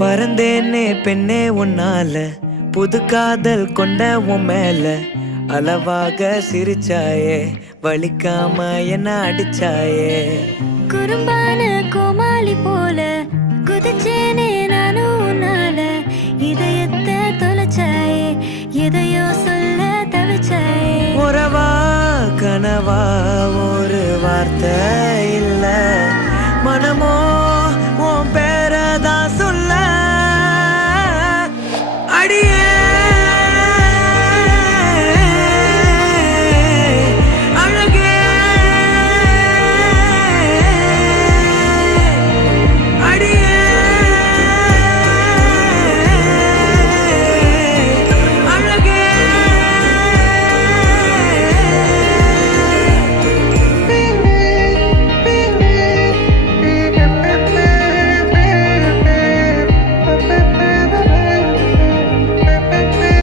பறந்தேனே பெண்ணே உன்னால, புது காதல் கொண்ட உன் மேல. அளவாக சிரிச்சாயே, வலிக்காம என்ன அடிச்சாயே. குறும்பான கோமாளி போல குதிச்சேனே நானும் உன்னால. இதயத்தை தொலைச்சாயே, எதையோ சொல்ல தவிச்சாயே. உறவா கனவா ஒரு வார்த்தை